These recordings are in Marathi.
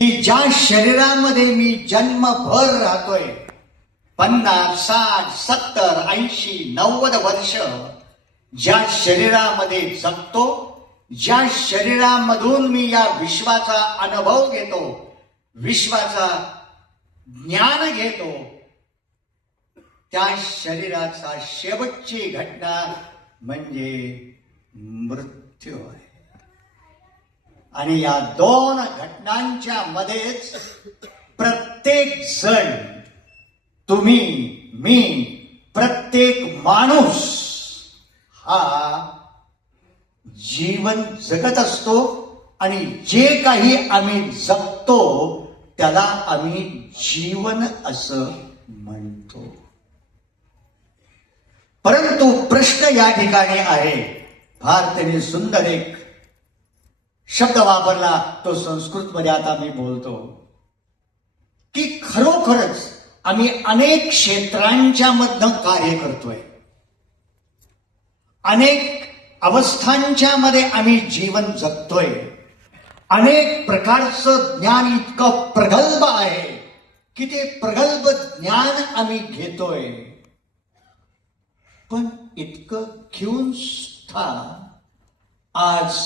की ज्या शरीरामध्ये मी जन्मभर राहतोय, 50, 60, 70, 80, 90 वर्ष ज्या शरीरामध्ये जगतो, ज्या शरीरामधून मी या विश्वाचा अनुभव घेतो, विश्वाचा ज्ञान घेतो, त्या शरीराचा शेवटची घटना म्हणजे मृत्यू आहे. आणि या दोन घटनांच्या मध्येच प्रत्येक जण, तुम्ही, मी, प्रत्येक माणूस हा जीवन जगत असतो आणि जे काही आम्ही जगतो त्याला आम्ही जीवन असं म्हणतो. परंतु प्रश्न या ठिकाणी आहे, फार त्यांनी सुंदर एक शब्द वापरला, तो संस्कृत मध्ये आता मी बोलतो, की खरोखरच आम्ही अनेक क्षेत्रांच्या मधनं कार्य करतोय, अनेक अवस्थांच्या मध्ये आम्ही जीवन जगतोय, अनेक प्रकारचं ज्ञान इतकं प्रगल्भ आहे की ते प्रगल्भ ज्ञान आम्ही घेतोय. पण इतकं घेऊन सुद्धा आज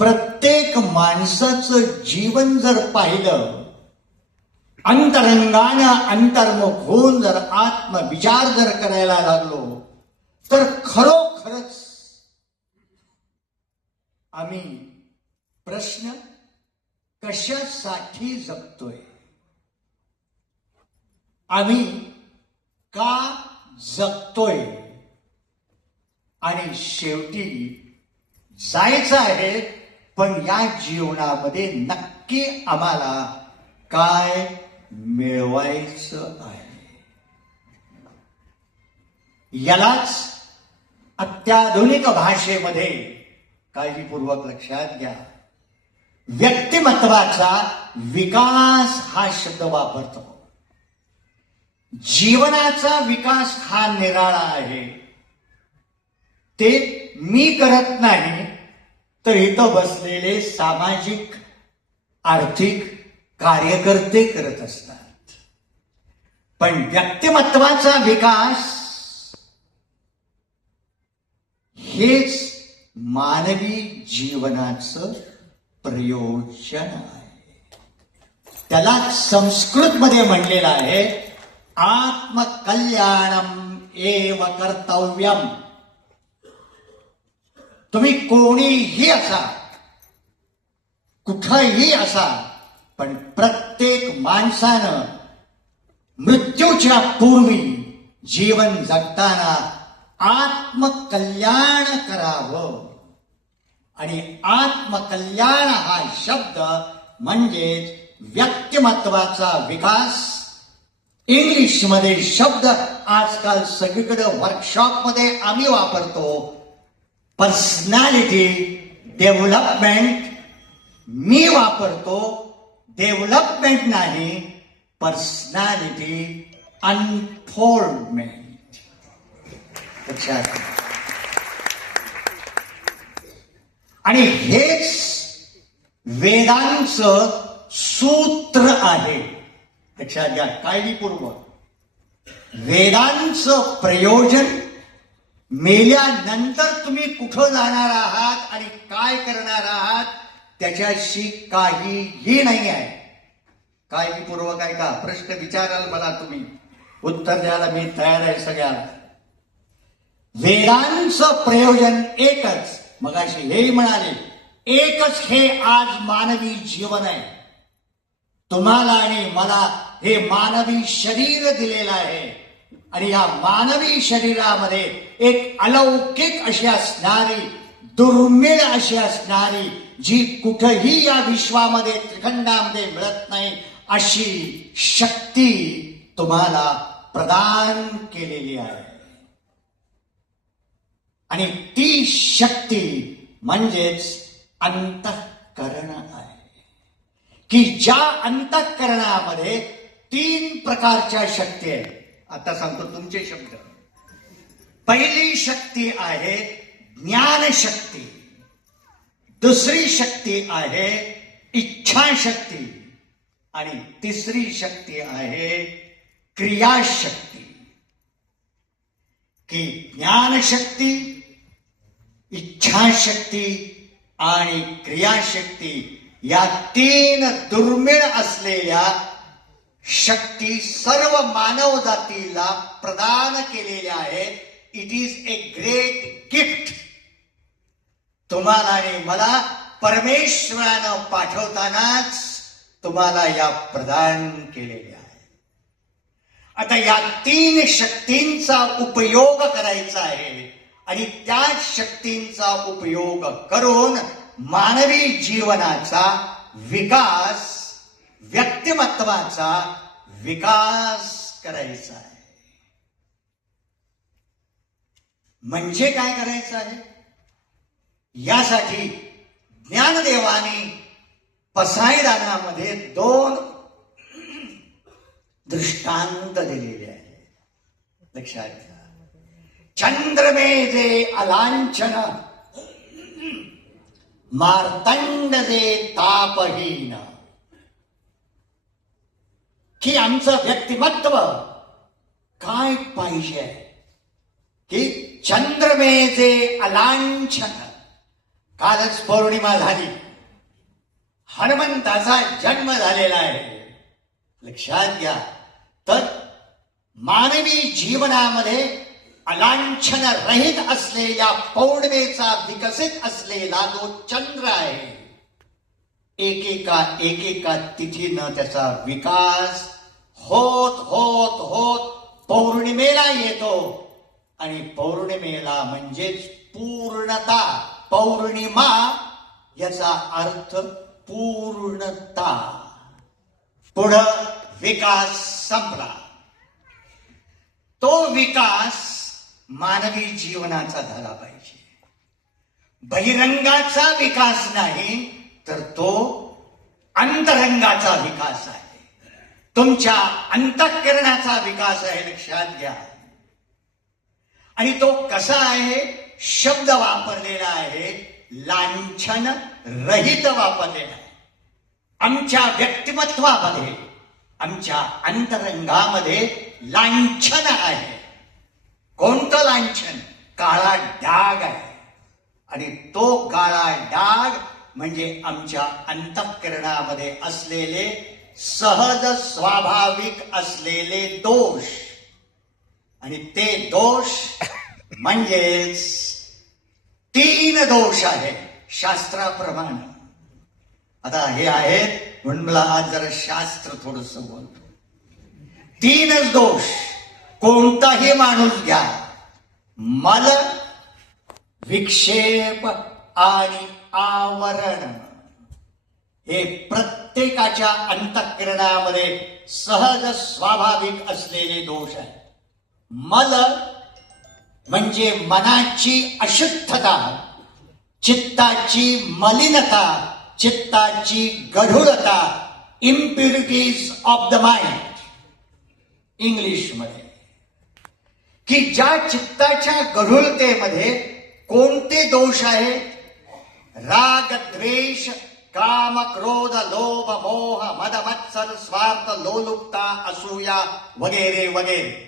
प्रत्येक माणसाचं जीवन जर पाहिलं, अंतरंगानं अंतर्मुख होऊन जर आत्मविचार जर करायला लागलो, तर खरोखरच आम्ही प्रश्न कशासाठी जगतोय, आम्ही का जगतोय, आणि शेवटी जायचं आहे, पण या जीवनामध्ये नक्की आम्हाला काय मिळवायचं आहे. यालाच अत्याधुनिक भाषेमध्ये काळजीपूर्वक लक्षात घ्या, व्यक्तिमत्वाचा विकास हा शब्द वापरतो. जीवनाचा विकास हा निराळा आहे. ते मी करत नाही, तर इथं बसलेले सामाजिक आर्थिक कार्यकर्ते करत असतात. पण व्यक्तिमत्वाचा विकास हेच मानवी जीवनाचं प्रयोजन आहे. त्याला संस्कृत मध्ये म्हणलेलं आहे, आत्मकल्याणम एव कर्तव्यम. तुम्ही कोणीही असा, कुठंही असा, पण प्रत्येक माणसानं मृत्यूच्या पूर्वी जीवन जगताना आत्मकल्याण करावं. आणि आत्मकल्याण हा शब्द म्हणजेच व्यक्तिमत्वाचा विकास. इंग्लिशमध्ये शब्द आजकाल सगळीकडे वर्कशॉपमध्ये आम्ही वापरतो, पर्सनॅलिटी डेव्हलपमेंट. मी वापरतो डेव्हलपमेंट नाही, पर्सनॅलिटी अनफोल्डमेंट. लक्षात घ्या. आणि हेच वेदांचं सूत्र आहे. लक्षात घ्या, काळजीपूर्वक. वेदांचं प्रयोजन, मेल्यानंतर तुम्ही कुठं जाणार आहात आणि काय करणार आहात त्याच्याशी काहीही नाही आहे. काळजीपूर्वक ऐका, प्रश्न विचाराल मला तुम्ही, उत्तर द्यायला मी तयार आहे सगळ्याला. वेदांचं प्रयोजन एकच, मगाशी हेही म्हणाले, एकच हे आज मानवी जीवन आहे. तुम्हाला आणि मला हे मानवी शरीर दिलेलं आहे, आणि या मानवी शरीरामध्ये एक अलौकिक अशी असणारी, दुर्मिळ अशी असणारी, जी कुठेही या विश्वामध्ये त्रिखंडामध्ये मिळत नाही, अशी शक्ती तुम्हाला प्रदान केलेली आहे. आणि ती शक्ती म्हणजेच अंतःकरण आहे, की ज्या अंतःकरणामध्ये 3 प्रकारच्या शक्ती आहेत. आता सांगतो तुमचे शब्द. पहिली शक्ती आहे ज्ञानशक्ती, दुसरी शक्ती आहे इच्छाशक्ती, आणि तिसरी शक्ती आहे क्रियाशक्ती. की ज्ञानशक्ती, इच्छाशक्ती आणि क्रियाशक्ती या तीन दुर्मिळ असलेल्या शक्ती सर्व मानव जातीला प्रदान केलेल्या आहेत. It is a great gift. तुम्हाला आणि मला परमेश्वरानं पाठवतानाच तुम्हाला या प्रदान केलेल्या आहेत. आता या तीन शक्तींचा उपयोग करायचा आहे आणि त्या शक्तींचा उपयोग करून मानवी जीवनाचा विकास, व्यक्तिमत्वाचा विकास करायचा आहे. म्हणजे काय करायचं आहे? यासाठी ज्ञानदेवाने पसायदानामध्ये 2 दृष्टांत दिलेले आहेत. लक्षात घ्या. चंद्रमेजे अलांछन, मार्तंडजे तापहीन. की आमचं व्यक्तिमत्व काय पाहिजे? की चंद्रमेजे अलांछन. कालच पौर्णिमा झाली, हनुमंताचा जन्म झालेला आहे. लक्षात घ्या. तर मानवी जीवनामध्ये अलांछन रहित असलेल्या पौर्णिमेचा विकसित असलेला जो चंद्र आहे, एकेका तिथीनं त्याचा विकास होत होत होत पौर्णिमेला येतो. आणि पौर्णिमेला म्हणजेच पूर्णता. पौर्णिमा याचा अर्थ पूर्णता. पुढं विकास संपला. तो विकास मानवी जीवनाचा झाला पाहिजे. बहिरंगाचा विकास नाही, तर तो अंतरंगाचा विकास आहे. तुमच्या अंतःकरणाचा विकास आहे. लक्षात घ्या. आणि तो कसा आहे? शब्द वापरलेला आहे, लांछन रहित वापरलेला आहे. आमच्या व्यक्तिमत्वामध्ये, आमच्या अंतरंगामध्ये लांछन आहे. कोणतं लांछन? काळा डाग आहे. आणि तो काळा डाग म्हणजे आमच्या अंतःकरणामध्ये असलेले सहज स्वाभाविक असलेले दोष. आणि ते दोष म्हणजेच 3 दोष आहेत शास्त्राप्रमाणे. आता हे आहेत म्हणून मला आज जरा शास्त्र थोडस बोलतो. 3च दोष. कोणताही माणूस घ्या, मल, विक्षेप आणि आवरण. हे प्रत्येकाच्या अंतःकरणामध्ये सहज स्वाभाविक असलेले दोष आहेत. मल म्हणजे मनाची अशुद्धता, चित्ताची मलिनता, चित्ताची गढूळता, इम्प्युरिटीज ऑफ द माइंड इंग्लिशमध्ये. की ज्या चित्ताच्या गढूळतेमध्ये कोणते दोष आहेत? राग, द्वेष, काम, क्रोध, लोभ, मोह, मद, मत्सर, स्वार्थ, लोलुपता, असूया वगैरे वगैरे.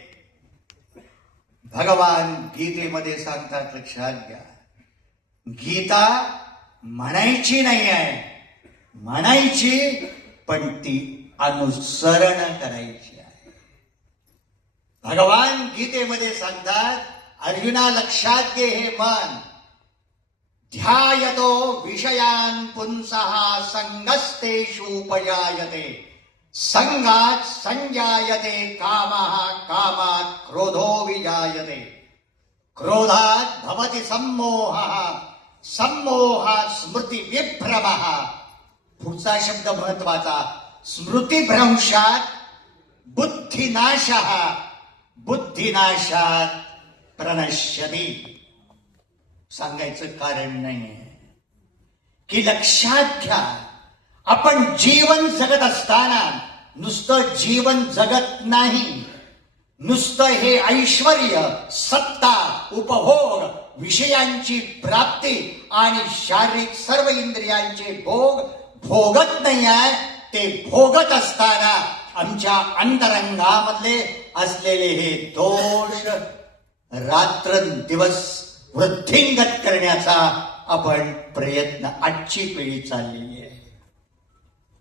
भगवान गीतेमध्ये सांगतात. लक्षात घ्या. गीता म्हणायची नाही आहे, म्हणायची पण ती अनुसरण करायची आहे. भगवान गीतेमध्ये सांगतात, अर्जुना लक्षात घे हे मन, ध्यायतो विषयान पुंसः संगस्तेषुपजायते, संगात संजायते कामः, कामात क्रोधो विजायते, क्रोधात भवति सम्मोहः, सम्मोहात स्मृती विभ्रमः. पुढचा शब्द महत्वाचा. स्मृतिभ्रंशात बुद्धिनाशः, बुद्धिनाशात प्रणश्यति. सांगायचं कारण नाहीये की लक्षात घ्या, आपण जीवन जगत असताना नुसतं जीवन जगत नाही. नुसतं हे ऐश्वर्य, सत्ता, उपभोग, विषयांची प्राप्ती आणि शारीरिक सर्व इंद्रियांचे भोग भोगत नाही आहे, ते भोगत असताना आमच्या अंतरंगामधले असलेले हे दोष रात्रंदिवस वृद्धिंगत करण्याचा आपण प्रयत्न आजची पिढी चाललेली आहे.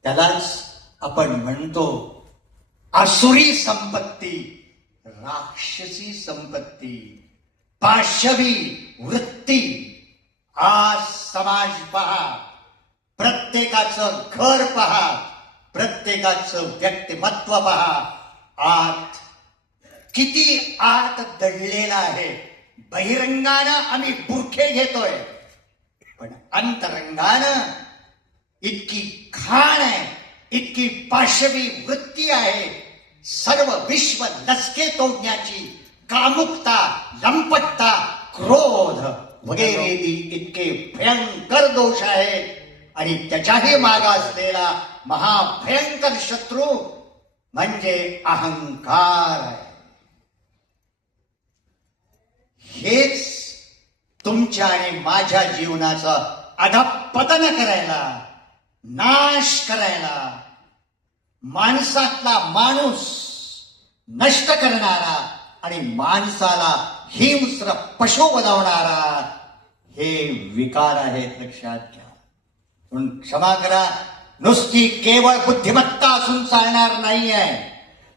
त्यालाच आपण म्हणतो आसुरी संपत्ती, राक्षसी संपत्ती, पाशवी वृत्ती. आज समाज पहा, प्रत्येकाचं घर पहा, प्रत्येकाचं व्यक्तिमत्व पहा, आत किती आत दडलेला आहे. बहिरंगानं आम्ही बुरखे घेतोय, पण अंतरंगानं इतकी घाण आहे, इतकी पाशवी वृत्ती आहे. सर्व विश्व लसके तोडण्याची कामुकता, लंपटता, क्रोध वगैरे इतके भयंकर दोष आहेत. आणि त्याच्याही माग असलेला महाभयंकर शत्रू म्हणजे अहंकार आहे. हेच तुमच्या आणि माझ्या जीवनाचं अधःपतन करायला, नाश करायला, माणसातला माणूस नष्ट करणारा आणि माणसाला हिंस्र पशु बनवणारा हे विकार आहेत, लक्षात घ्या. म्हणून क्षमा करा, नुसती केवळ बुद्धिमत्ता असून चालणार नाहीये.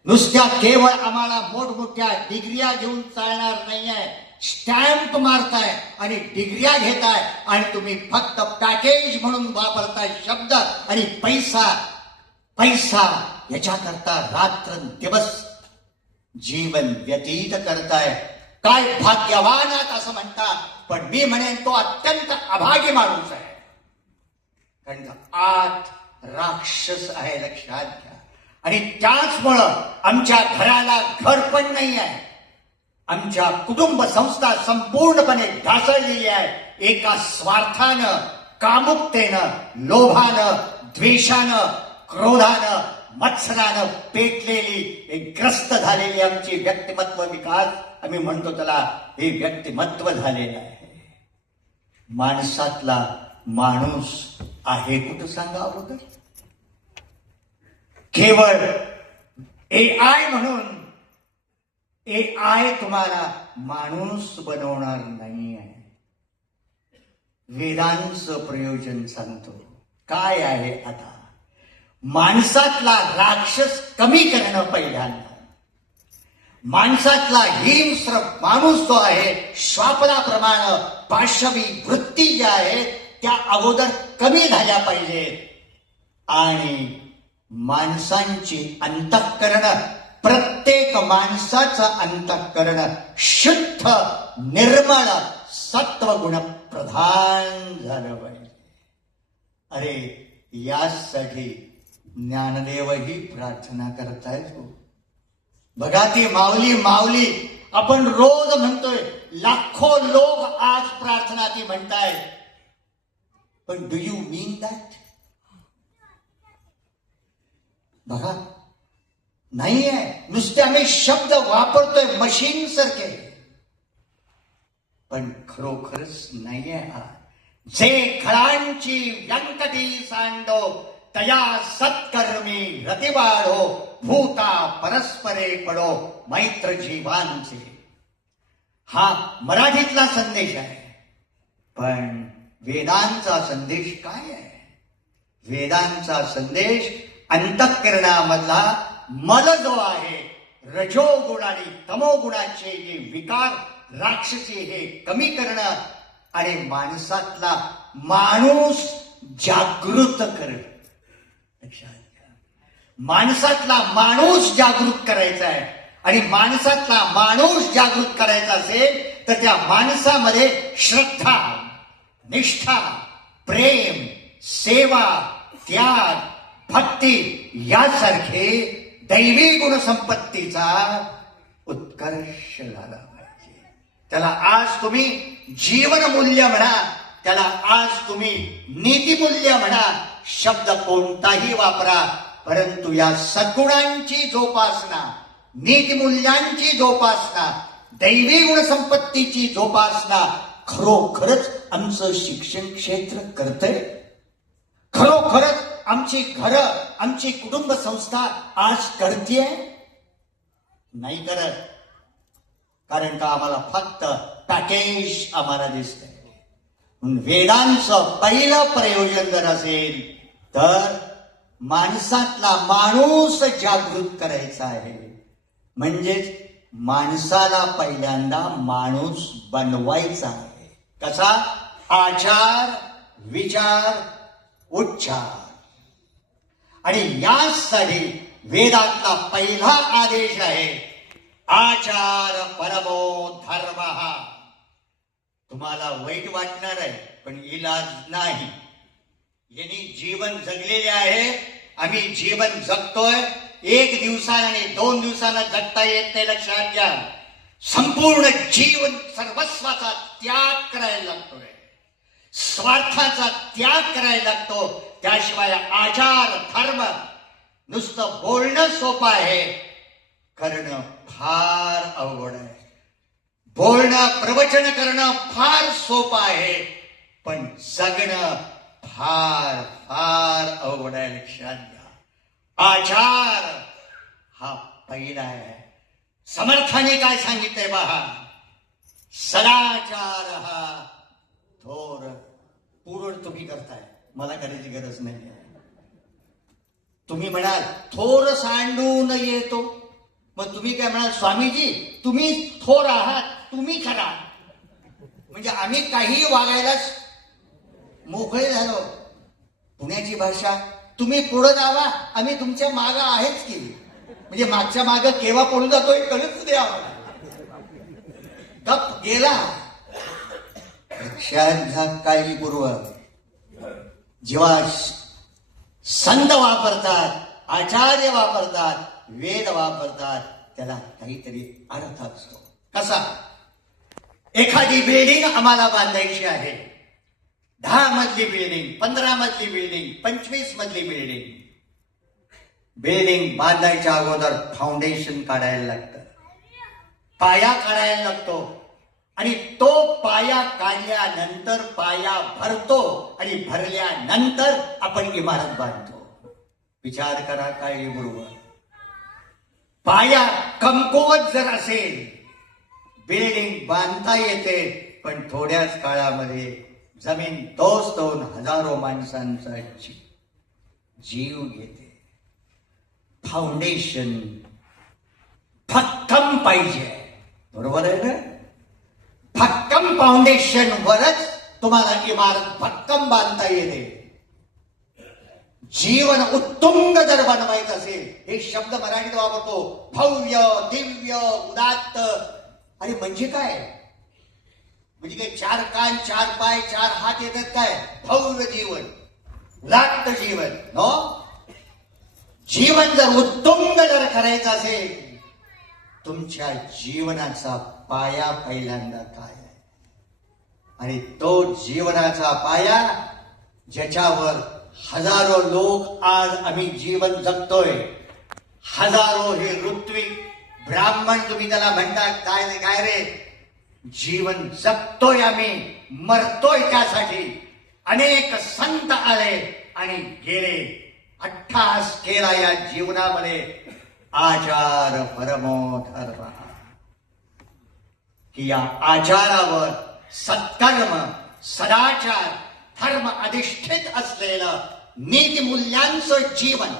नुसत्या केवळ आम्हाला मोठमोठ्या डिग्रिया घेऊन चालणार नाहीये. स्टॅम्प मारताय आणि डिग्रिया घेताय आणि तुम्ही फक्त पॅकेज म्हणून वापरताय शब्द आणि पैसा पैसा याच्याकरता रात्रंदिवस जीवन व्यतीत करताय. काय भाग्यवान आहात असं म्हणता, पण मी म्हणेन तो अत्यंत अभागी माणूस आहे. कारण आत राक्षस आहे, लक्षात घ्या. आणि त्याचमुळं आमच्या घराला घर पण नाही आहे. आमच्या कुटुंब संस्था संपूर्णपणे ढासळलेली आहे. एका स्वार्थानं, कामुकतेनं, लोभानं, द्वेषानं, क्रोधानं, मत्सरानं पेटलेली, एक ग्रस्त झालेली आमची व्यक्तिमत्व विकास, आम्ही म्हणतो त्याला, हे व्यक्तिमत्व झालेलं आहे. माणसातला माणूस आहे कुठं सांगा अगोदर? केवळ AI म्हणून AI तुम्हाला माणूस बनवणार नाही आहे. वेदांचं प्रयोजन सांगतो. काय आहे आता? माणसातला राक्षस कमी करणं पहिल्यांदा. माणसातला हिंस्र माणूस जो आहे, श्वापनाप्रमाणे पाशवी वृत्ती ज्या आहेत त्या अगोदर कमी झाल्या पाहिजे. आणि माणसांची अंतःकरण, प्रत्येक माणसाचं अंतःकरण शुद्ध, निर्मळ, सत्वगुण प्रधान झालं पाहिजे. अरे यासाठी ज्ञानदेवही प्रार्थना करतायत. बघा ती माऊली माऊली आपण रोज म्हणतोय, लाखो लोक आज प्रार्थना ती म्हणतायत, पण डू यू मीन दॅट? बघा, नाहीये. नुसते आम्ही शब्द वापरतोय मशीन सारखे, पण खरोखरच नाहीये. जे खळांची व्यंकटी सांडो, तया सत्कर्मी रतिवाढो, भूता परस्परे पडो मैत्र जीवांचे. हा मराठीतला संदेश आहे, पण वेदांचा संदेश काय आहे? वेदांचा संदेश अंतःकरणामधला मल जो आहे, रजोगुण आणि तमोगुणाचे जे विकार, राक्षसी, हे कमी करणं आणि माणसातला माणूस जागृत करणं. माणसातला माणूस जागृत करायचा आहे. आणि माणसातला माणूस जागृत करायचा असेल तर त्या माणसामध्ये श्रद्धा, निष्ठा, प्रेम, सेवा, त्याग, भक्ती यासारखे दैवी गुणसंपत्तीचा उत्कर्ष झाला पाहिजे. त्याला आज तुम्ही जीवनमूल्य म्हणा, त्याला आज तुम्ही नीतिमूल्य म्हणा, शब्द कोणताही वापरा, परंतु या सद्गुणांची जोपासना, नीतिमूल्यांची जोपासना, दैवी गुणसंपत्तीची जोपासना खरोखरच आमचं शिक्षण क्षेत्र करतंय. खरोखरच आमची घरं, आमची कुटुंब संस्था आज करतीये? नाही करत. कारण का आम्हाला फक्त पॅकेज आम्हाला दिसतंय. वेदांचं पहिलं प्रयोजन जर असेल तर माणसातला माणूस जागृत करायचा आहे. म्हणजेच माणसाला पहिल्यांदा माणूस बनवायचा आहे. कसा? आचार, विचार, उच्चार. आणि यासाठी वेदातला पहिला आदेश आहे आचार परमो धर्मः. तुम्हाला वाईट वाटणार आहे पण इलाज नाही. यांनी जीवन जगलेले आहे, आम्ही जीवन जगतोय. एक दिवसाने आणि 2 दिवसांना जगता येत नाही, लक्षात घ्या. संपूर्ण जीवन सर्वस्वाचा त्याग करायला लागतोय, स्वार्थाचा त्याग करायला लागतो. त्याशिवाय आचार धर्म नुसतं बोलणं सोपं आहे, करणं फार अवघड आहे. बोलणं प्रवचन करणं फार सोपं आहे, पण जगणं फार फार अवघड आहे. लक्षात घ्या. आचार हा पहिला आहे. समर्थाने काय सांगितलंय पहा, सदाचार हा थोर. पूर्ण तुम्ही करताय, मला करायची गरज नाही. तुम्ही म्हणाल थोर सांडून येतो, मग तुम्ही काय म्हणाल, स्वामीजी तुम्ही थोर आहात, तुम्ही करा. म्हणजे आम्ही काही वागायलाच मोकळे झालो. पुण्याची भाषा, तुम्ही पुढे जावा, आम्ही तुमच्या मागं आहेच की. म्हणजे मागच्या मागं केव्हा पडून जातो हे कळत द्या. गप गेला. काळजीपूर्वक जेव्हा संत वापरतात, आचार्य वापरतात, वेद वापरतात, त्याला काहीतरी अर्थ असतो. कसा? एखादी बिल्डिंग आम्हाला बांधायची आहे. 10 मजली बिल्डिंग, 15 मजली बिल्डिंग, 25 मजली बिल्डिंग. बिल्डिंग बांधायच्या अगोदर फाउंडेशन काढायला लागतं, पाया काढायला लागतो. आणि तो पाया काढल्यानंतर पाया भरतो आणि भरल्यानंतर आपण इमारत बांधतो. विचार करा काळजीपूर्वक. पाया कमकुवत जर असेल, बिल्डिंग बांधता येते पण थोड्याच काळामध्ये जमीन तोच दोन हजारो माणसांचा जीव घेते. फाउंडेशन भक्कम पाहिजे, बरोबर आहे ना? भक्कम फाउंडेशन वरच तुम्हाला इमारत भक्कम बांधता येते. जीवन उत्तुंग जर बनवायचं असेल, हे शब्द मराठीत वापरतो, भव्य, दिव्य, उदात्त. अरे म्हणजे काय? म्हणजे काय 4 कान, 4 पाय, 4 हात येतात काय? भव्य जीवन, उदात्त जीवन. नो, जीवन जर उत्तुंग जर करायचं असेल, तुमच्या जीवनाचा पाया पहिल्यांदा काय आहे? आणि तो जीवनाचा पाया ज्याच्यावर हजारो लोक आज आम्ही जीवन जगतोय. हजारो हे ऋत्विक ब्राह्मण तुम्ही त्याला म्हणतात, काय काय रे, जीवन जगतोय आम्ही, मरतोय त्यासाठी. अनेक संत आले आणि गेले, अट्टहास केला या जीवनामध्ये. आचार परमो धर्म, की या आचारावर सत्कर्म, सदाचार, धर्म अधिष्ठित असलेलं नीतिमूल्यांचं जीवन.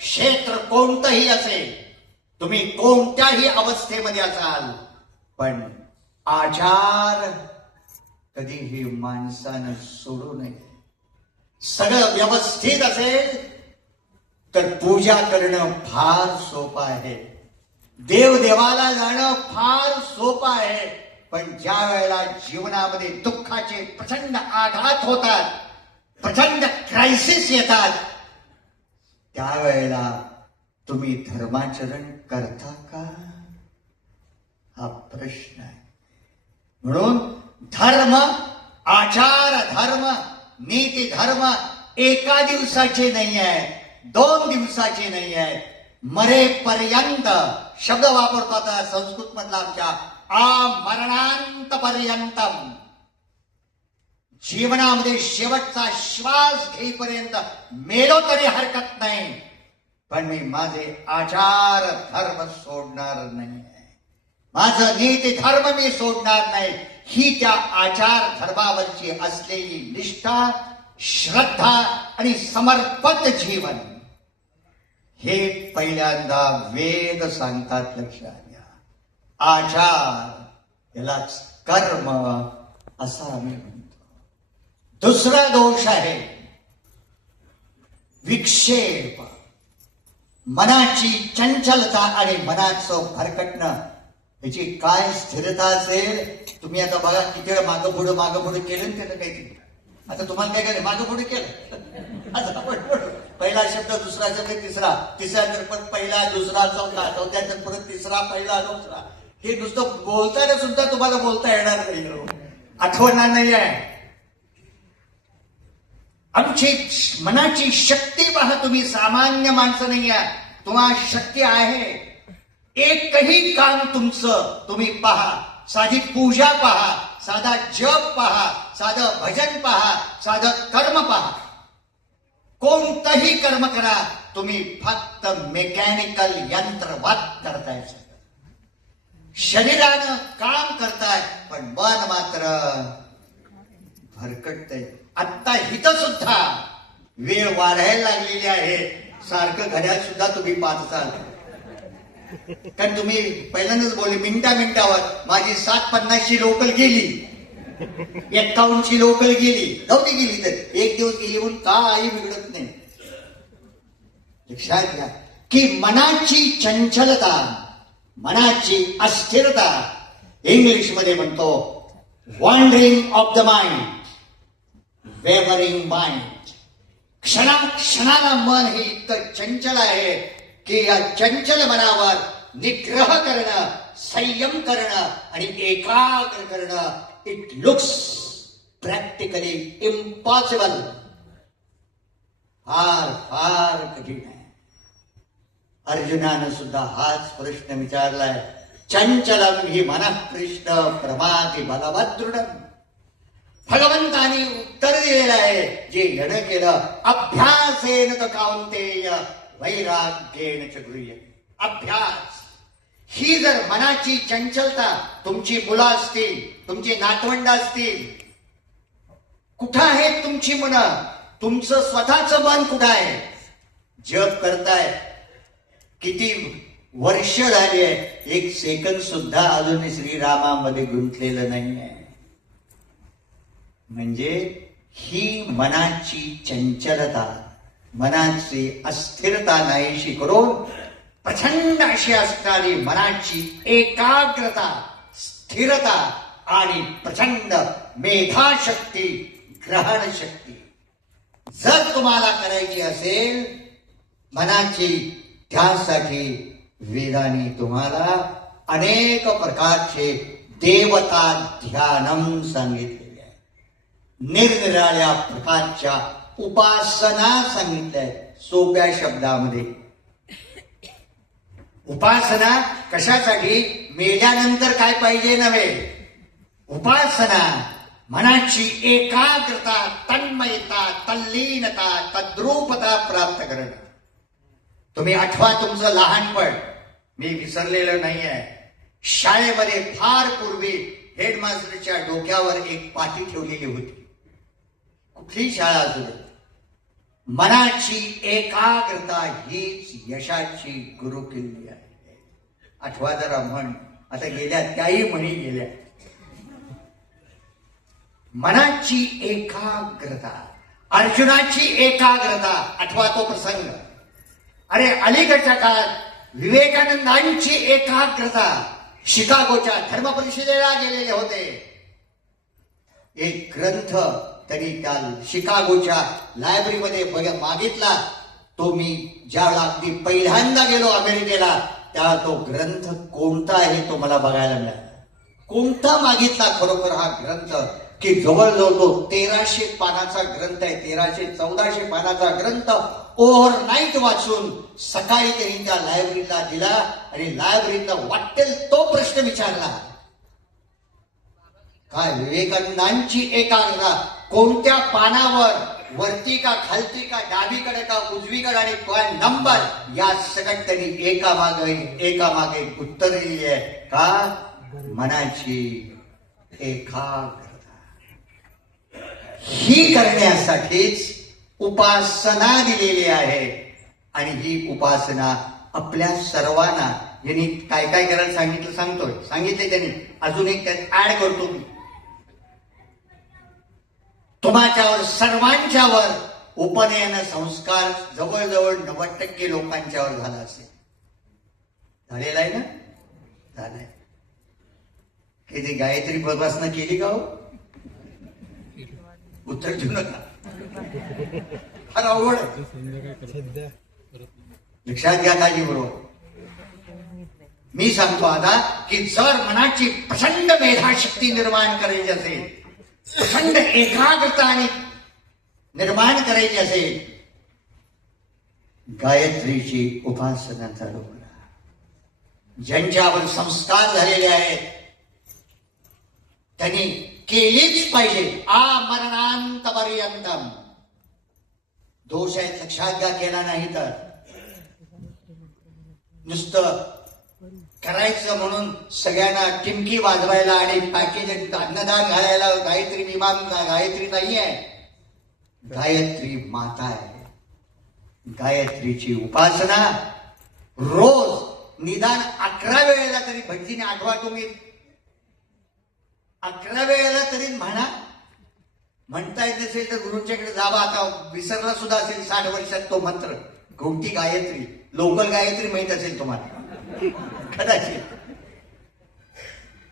क्षेत्र कोणतंही असेल, तुम्ही कोणत्याही अवस्थेमध्ये असाल, पण आचार कधीही माणसानं सोडू नये. सगळं व्यवस्थित असेल तर पूजा करणं फार सोपं आहे, देवदेवाला जाणं फार सोपं आहे. पण ज्या वेळेला जीवनामध्ये दुःखाचे प्रचंड आघात होतात, प्रचंड क्रायसिस येतात, त्यावेळेला तुम्ही धर्माचरण करता का? हा प्रश्न आहे. म्हणून धर्म, आचार धर्म, नीती धर्म एका दिवसाचे नाही आहे, 2 दिवसाचे नाही आहे, मरेपर्यंत. शब्द वापरतो आता संस्कृत मधला आमच्या, आमरणांत पर्यंतम. जीवनामध्ये शेवटचा श्वास घेईपर्यंत मेलो तरी हरकत नाही, पण मी माझे आचार धर्म सोडणार नाही, माझं नीती धर्म मी सोडणार नाही. ही त्या आचार धर्मावरची असलेली निष्ठा, श्रद्धा आणि समर्पित जीवन, हे पहिल्यांदा वेद सांगतात. लक्षात घ्या, आचार यालाच कर्म असं आम्ही म्हणतो. दुसरा दोष आहे विक्षेप, मनाची चंचलता आणि मनाचं भरकटणं. याची काय स्थिरता असेल? तुम्ही आता बघा किती वेळा मागं पुढं केलं ना त्यानं काहीतरी. आता तुम्हाला काय केलं? मागं पुढे केलं. आता पहिला शब्द, दुसरा शब्द, तिसरा तर परत पहिला, दुसरा, चौथ्या तर परत तिसरा, पहिला, दुसरा. हे नुसतं बोलताना सुद्धा तुम्हाला बोलता येणार नाही, आठवणार नाही आहे. आमची मनाची शक्ती पहा तुम्ही, सामान्य माणसं नाही आहे. तुम्हाला शक्ती आहे. एकही काम तुमचं तुम्ही पहा, साधी पूजा पहा, साधा जप पहा, साधं भजन पहा, साधं कर्म पहा, कोणतंही कर्म करा, तुम्ही फक्त मेकॅनिकल यंत्रवाद करताय. शरीरानं काम करताय, पण मन मात्र भरकटतंय. आत्ता हिथं सुद्धा वेळ वाढायला लागलेली आहे. सारखं घड्याळ सुद्धा तुम्ही पाहत असाल, कारण तुम्ही पहिल्यांदाच बोलले मिनिटावर माझी 7:50 लोकल गेली, 51 लोकल गेली, नव्हती गेली तर एक दिवस गेली म्हणून काही बिघडत नाही. लक्षात घ्या की मनाची चंचलता, मनाची अस्थिरता, इंग्लिशमध्ये म्हणतो wandering of the mind, wavering mind. क्षणाला मन हे इतकं चंचल आहे की या चंचल मनावर निग्रह करणं, संयम करणं आणि एकाग्र करणं, इट लुक्स प्रॅक्टिकली इम्पॉसिबल. फार कठीण आहे. अर्जुनानं सुद्धा हाच प्रश्न विचारलाय. चंचलम हि मनः कृष्ण प्रमाति बलवदृढम्. भगवंतानी उत्तर दिलेलं आहे, जे यण केलं अभ्यासेन तर काउंतेय वैराग्येन च गृह्यते. अभ्यास. ही जर मनाची चंचलता, तुमची मुलं असतील, तुमची नातवंड असतील, कुठं आहेत तुमची मनं? तुमचं स्वतःचं मन कुठं आहे? जप करताय, किती वर्ष झाली आहे, एक सेकंद सुद्धा अजून श्रीरामामध्ये गुंतलेलं नाही आहे. म्हणजे ही मनाची चंचलता, मनाची अस्थिरता नाहीशी करून प्रचंड अशी असणारी मनाची एकाग्रता, स्थिरता आणि प्रचंड मेधाशक्ती, ग्रहण शक्ती जर तुम्हाला करायची असेल मनाची, त्यासाठी वेदांनी तुम्हाला अनेक प्रकारचे देवता ध्यानम सांगितलेले आहे. निरनिराळ्या प्रकारच्या उपासना सांगितल्या सोप्या शब्दामध्ये. उपासना कशासाठी? मेल्यानंतर काय पाहिजे नव्हे. उपासना मनाची एकाग्रता, तन्मयता, तल्लीनता, तद्रूपता प्राप्त करणं. तुम्ही आठवा तुमचं लहानपण, मी विसरलेलं नाही आहे. शाळेमध्ये फार पूर्वी हेडमास्टरच्या डोक्यावर एक पाटी ठेवलेली होती. कुठली शाळा असू दे, मनाची एकाग्रता हीच यशाची गुरुकिल्ली आहे. आठवा जरा म्हण, आता गेल्या त्याही म्हणी गेल्या. मनाची एकाग्रता, अर्जुनाची एकाग्रता. आठवा तो प्रसंग. अरे अलीकडच्या काळात विवेकानंदांची एकाग्रता, शिकागोच्या धर्म परिषदेला गेलेले होते. एक ग्रंथ त्यांनी त्या शिकागोच्या लायब्ररीमध्ये मागितला. तो मी ज्यावेळा अगदी पहिल्यांदा गेलो अमेरिकेला, त्या तो ग्रंथ कोणता आहे तो मला बघायला मिळाला. कोणता मागितला खरोखर हा ग्रंथ, की जवळजवळ तो 1300 पानाचा ग्रंथ आहे. 1300-1400 पानाचा ग्रंथ ओव्हरनाईट वाचून सकाळी त्यांनी त्या लायब्ररीला दिला आणि लायब्ररीनं वाटेल तो प्रश्न विचारला. काय विवेकानंदांची एकाग्रता कोणत्या पानावर, वरती का खालती का डावीकडे का उजवीकडे आणि काय नंबर, या सगळ्यात त्यांनी एकामागे उत्तर दिली आहे. का? मनाची एकाग्रता ही करण्यासाठीच उपासना दिलेली आहे. आणि ही उपासना आपल्या सर्वांना, यांनी काय काय करायला सांगितलं सांगितले त्यांनी, अजून एक त्यात ऍड करतो मी. तुमच्यावर सर्वांच्यावर उपनयन संस्कार जवळजवळ 90% लोकांच्यावर झाला असेल. झालेला आहे ना? झालाय. हे जे गायत्री उपासना केली का हो? उत्तर देऊ नका, फार अवघड आहे. लक्षात घ्या काळजी बरोबर. मी सांगतो आता की जर मनाची प्रचंड मेधाशक्ती निर्माण करायची असेल, प्रचंड एकाग्रता आणि निर्माण करायची असेल, गायत्रीची उपासना चालू करा. ज्यांच्यावर संस्कार झालेले आहेत त्यांनी केलीच पाहिजे आमरणांतपर्यंतम. दोष आहेत लक्षात घ्या, केला नाही तर नुसतं करायचं म्हणून सगळ्यांना टिमकी वाजवायला आणि पॅकेज अन्नदान घालायला गायत्री विमान गायत्री नाही आहे. गायत्री माता आहे. गायत्रीची उपासना रोज निदान 11 वेळेला तरी, भटजीने आठवा तुम्ही 11 वेळेला तरी म्हणता येत नसेल तर गुरुंच्याकडे जावा. आता विसरला सुद्धा असेल 60 वर्षात तो मंत्र, गवटी गायत्री, लोकल गायत्री माहित असेल तुम्हाला कदाचित.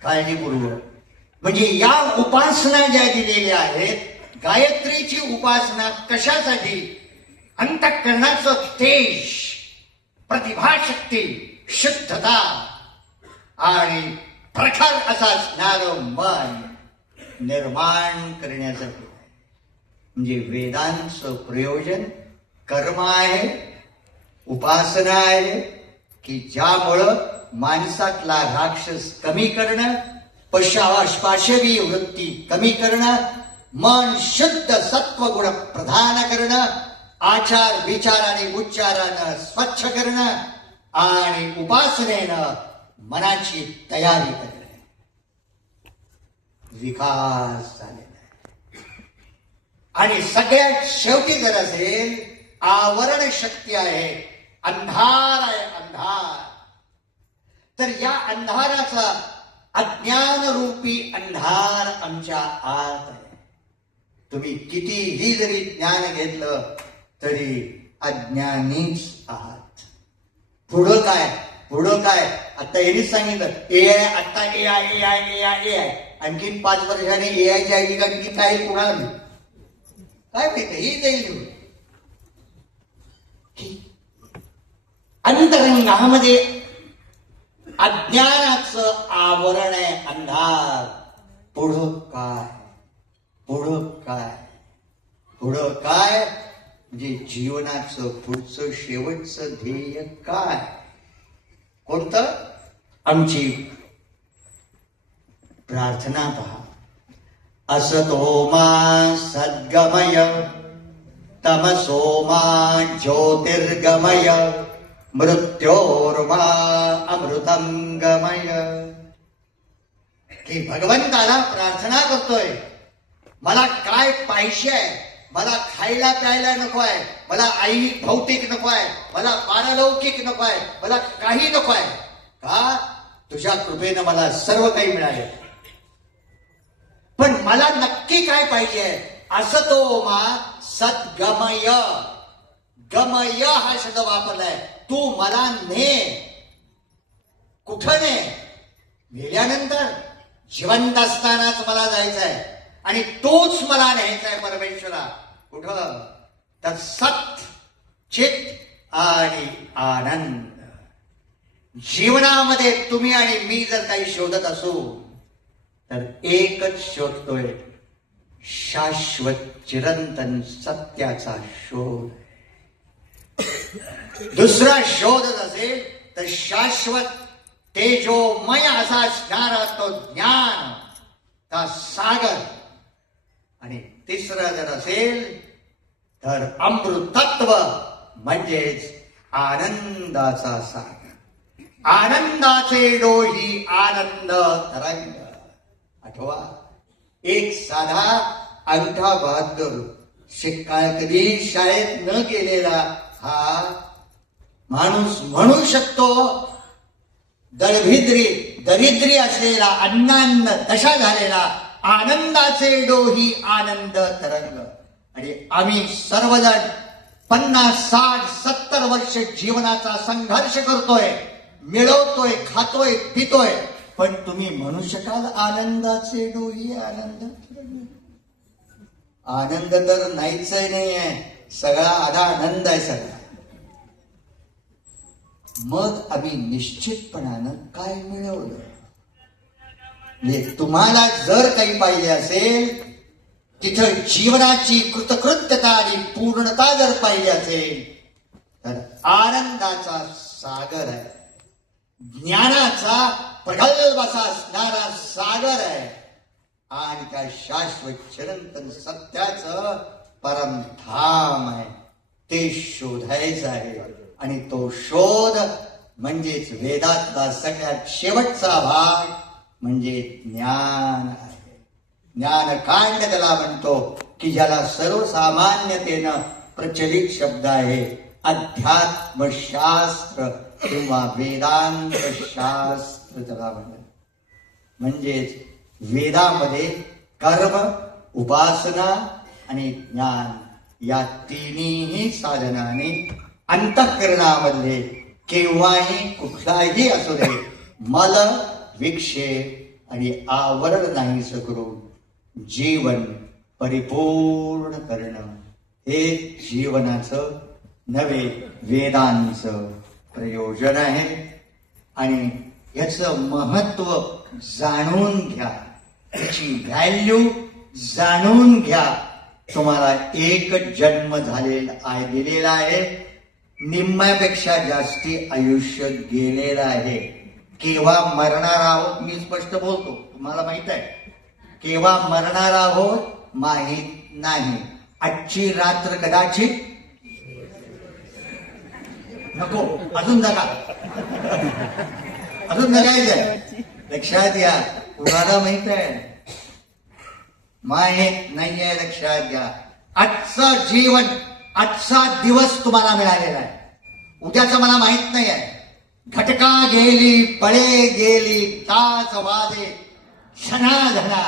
काळजीपूर्वक, म्हणजे या उपासना ज्या दिलेल्या आहेत, गायत्रीची उपासना कशासाठी? अंतःकरणाचं तेज, प्रतिभाशक्ती, शुद्धता आणि प्रखर असा असणारं मन निर्माण करण्यासाठी. म्हणजे वेदांचं प्रयोजन कर्म आहे, उपासना आहे, की ज्यामुळं माणसातला राक्षस कमी करणं, पाशवी वृत्ती कमी करणं, मन शुद्ध सत्वगुण प्रधान करणं, आचार विचार आणि उच्चारानं स्वच्छ करणं आणि उपासनेनं मनाची तयारी करणे. विकास झालेला आहे. आणि सगळ्यात शेवटी जर असेल, आवरण शक्ती आहे, अंधार आहे, अंधार. तर या अंधाराचा अज्ञान रूपी अंधार आमच्या आत आहे. तुम्ही कितीही जरी ज्ञान घेतलं तरी अज्ञानीच आहात. पुढं काय? आता यांनीच सांगितलं एआय, आता एआय आणखीन 5 वर्षाने एआयची आयडी आणखी काय कोणाला काय माहिती, ही जाईल. अंतरंगामध्ये अज्ञानाचं आवरण आहे, अंधार. पुढं काय म्हणजे जीवनाचं पुढचं शेवटचं ध्येय काय? कोणतं? आमची प्रार्थना पहा. असतो मा सद्गमय, तमसो मा ज्योतिर्गमय, मृत्योर्मा अमृतम गमय. की भगवंताला प्रार्थना करतोय, मला काय पाहिजे आहे? मला खायला प्यायला नको आहे, मला आई भौतिक नको आहे, मला पारलौकिक नको आहे, मला काही नको आहे. का? तुझ्या कृपेनं मला सर्व काही मिळाले. पण मला नक्की काय पाहिजे? असतो मा सद्गमय. गमय हा शब्द वापरलाय. तू मला ने. कुठं ने? मेल्यानंतर? जिवंत असतानाच मला जायचंय आणि तोच मला न्यायचाय परमेश्वरा. कुठं? तर सत, चित आणि आनंद. जीवनामध्ये तुम्ही आणि मी जर काही शोधत असू तर एकच शोधतोय, शाश्वत चिरंतन सत्याचा शोध. दुसरा शोधत असेल तर शाश्वत तेजोमय असा असणारा तो ज्ञान, का सागर. आणि तिसरं जर असेल तर अमृतत्व म्हणजेच आनंदाचा सागर, आनंदाचे डोही आनंद तरंग. आठवा, एक साधा अंगठा बहादूर कधी शाळेत न गेलेला हा माणूस म्हणू शकतो, दरिद्री असलेला अन्नान्न दशा झालेला आनंदाचे डोही आनंद तरंग. आणि आम्ही सर्वजण 50, 60, 70 वर्ष जीवनाचा संघर्ष करतोय, मिळवतोय, खातोय, पितोय, पण तुम्ही म्हणू शकाल आनंदाचे डोही आनंद तरंग? आनंद तर नाहीच नाहीये, सगळा आधा आनंद आहे सगळा. मग आम्ही निश्चितपणानं काय मिळवलं? म्हणजे तुम्हाला जर काही पाहिजे असेल, तिथं जीवनाची कृतकृत्यता आणि पूर्णता जर पाहिजे असेल तर आनंदाचा सागर आहे, ज्ञानाचा प्रगल्भ असा असणारा सागर आहे, आणि त्या शाश्वत चिरंतन सत्याचं परमधाम आहे. ते शोधायचं आहे. आणि तो शोध म्हणजेच वेदातला सगळ्यात शेवटचा भाग म्हणजे ज्ञान आहे. ज्ञानकांड त्याला म्हणतो की ज्याला सर्वसामान्यतेनं प्रचलित शब्द आहे अध्यात्मशास्त्र किंवा वेदांत शास्त्र त्याला म्हणतात. म्हणजेच वेदामध्ये कर्म, उपासना आणि ज्ञान या तिन्ही साधनाने अंतःकरणामध्ये केव्हाही कुठलाही असू दे मल, विक्षेप आणि आवरण नाहीस करून जीवन परिपूर्ण करणं हे जीवनाचं नवे वेदांचं प्रयोजन आहे. आणि याचं महत्व जाणून घ्या, त्याची व्हॅल्यू जाणून घ्या. तुम्हाला एक जन्म दिलेला आहे, निम्म्यापेक्षा जास्ती आयुष्य गेलेलं आहे. केव्हा मरणार आहोत मी स्पष्ट बोलतो, तुम्हाला माहित आहे. केव्हा मरणार आहोत माहीत नाही. आजची रात्र कदाचित नको, अजून जगा, अजून जगायचंय. लक्षात घ्या, तुम्हाला माहित आहे माहीत नाहीये. लक्षात घ्या, आजचं जीवन, आजचा दिवस तुम्हाला मिळालेला आहे, उद्याचं मला माहित नाही आहे. घटका गेली, पळे गेली, तास वाजे, क्षणाधना,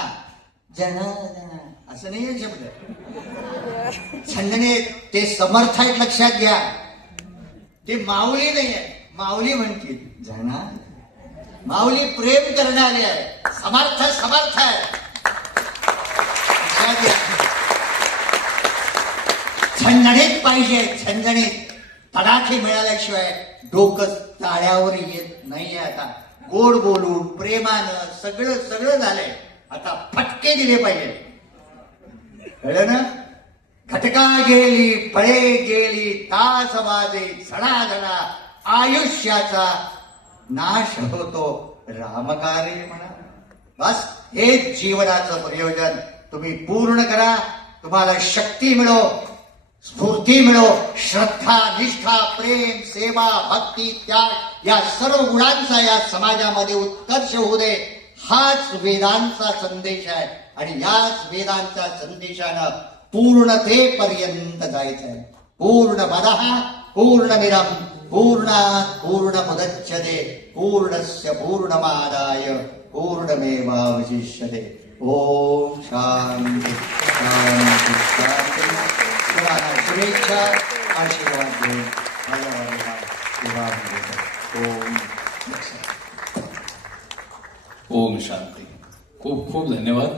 जनाधना, असं नाही शब्द. छंदने ते समर्थ आहेत, लक्षात घ्या. ते माऊली नाही आहे. माऊली म्हणतील जना, माऊली प्रेम करणारी आहे, समर्थ समर्थ आहे. छंदणीत पाहिजे, छंदणीत. तडाखे मिळाल्याशिवाय डोकं ताळ्यावर येत नाहीये. आता गोड बोलून प्रेमानं सगळं झालंय, आता फटके दिले पाहिजे. कळलं ना? घटका गेली, फळे गेली, तास वाजे, झणाझणा, आयुष्याचा नाश होतो, रामकार्य म्हणा. बस हेच जीवनाचं प्रयोजन तुम्ही पूर्ण करा. तुम्हाला शक्ती मिळो, स्फूर्ती मिळो, श्रद्धा, निष्ठा, प्रेम, सेवा, भक्ती, त्याग या सर्व गुणांचा या समाजामध्ये उत्कर्ष होऊ दे. हाच वेदांचा संदेश आहे. आणि याच वेदांच्या संदेशानं पूर्णतेपर्यंत जायचं आहे. पूर्णमदः पूर्णमिदं पूर्णात् पूर्णमुदच्यते पूर्णस्य पूर्णमादाय पूर्णमेवावशिष्यते. ओम शांती शांती शांती. शुभेच्छा, आशीर्वाद देऊन ओम शांती. खूप खूप धन्यवाद.